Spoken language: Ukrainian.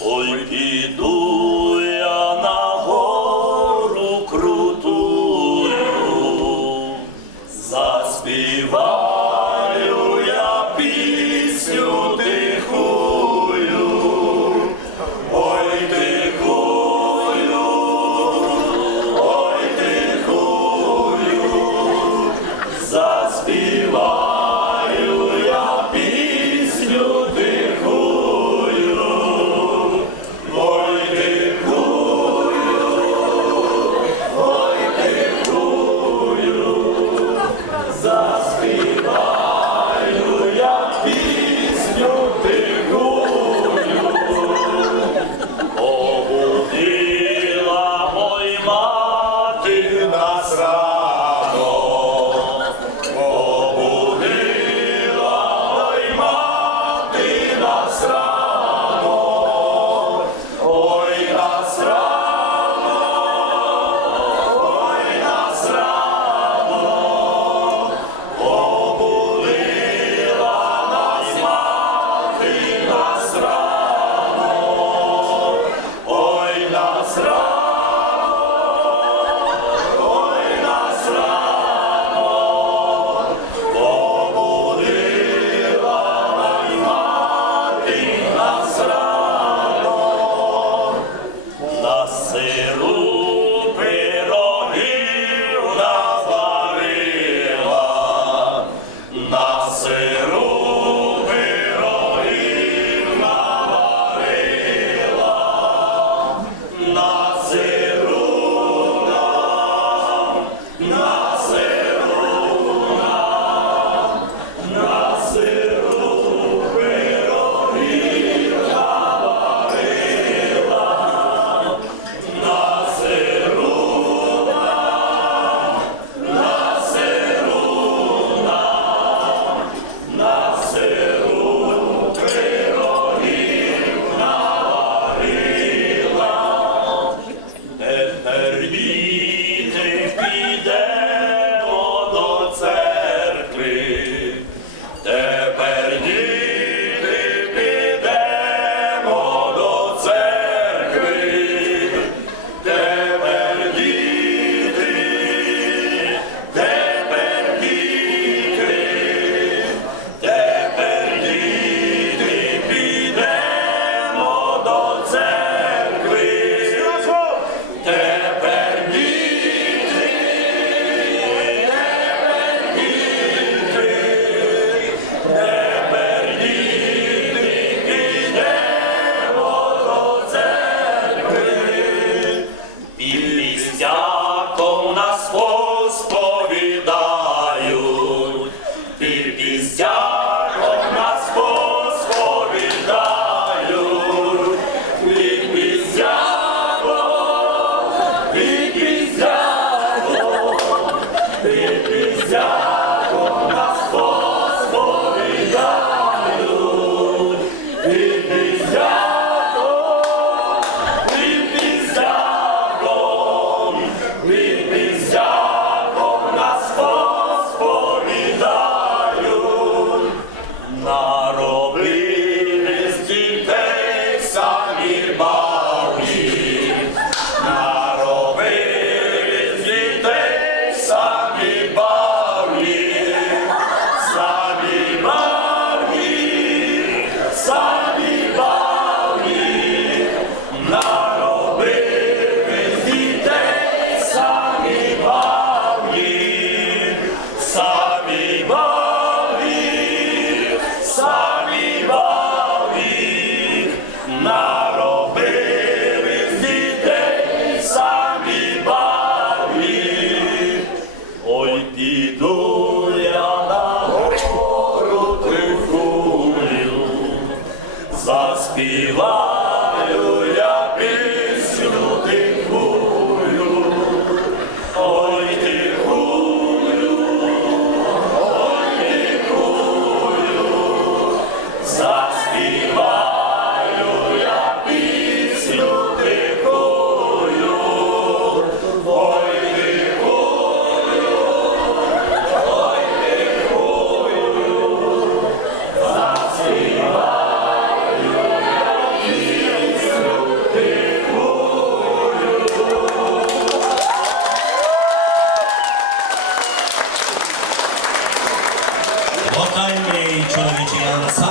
Ой, піду さい заспіваю Joe Michiana,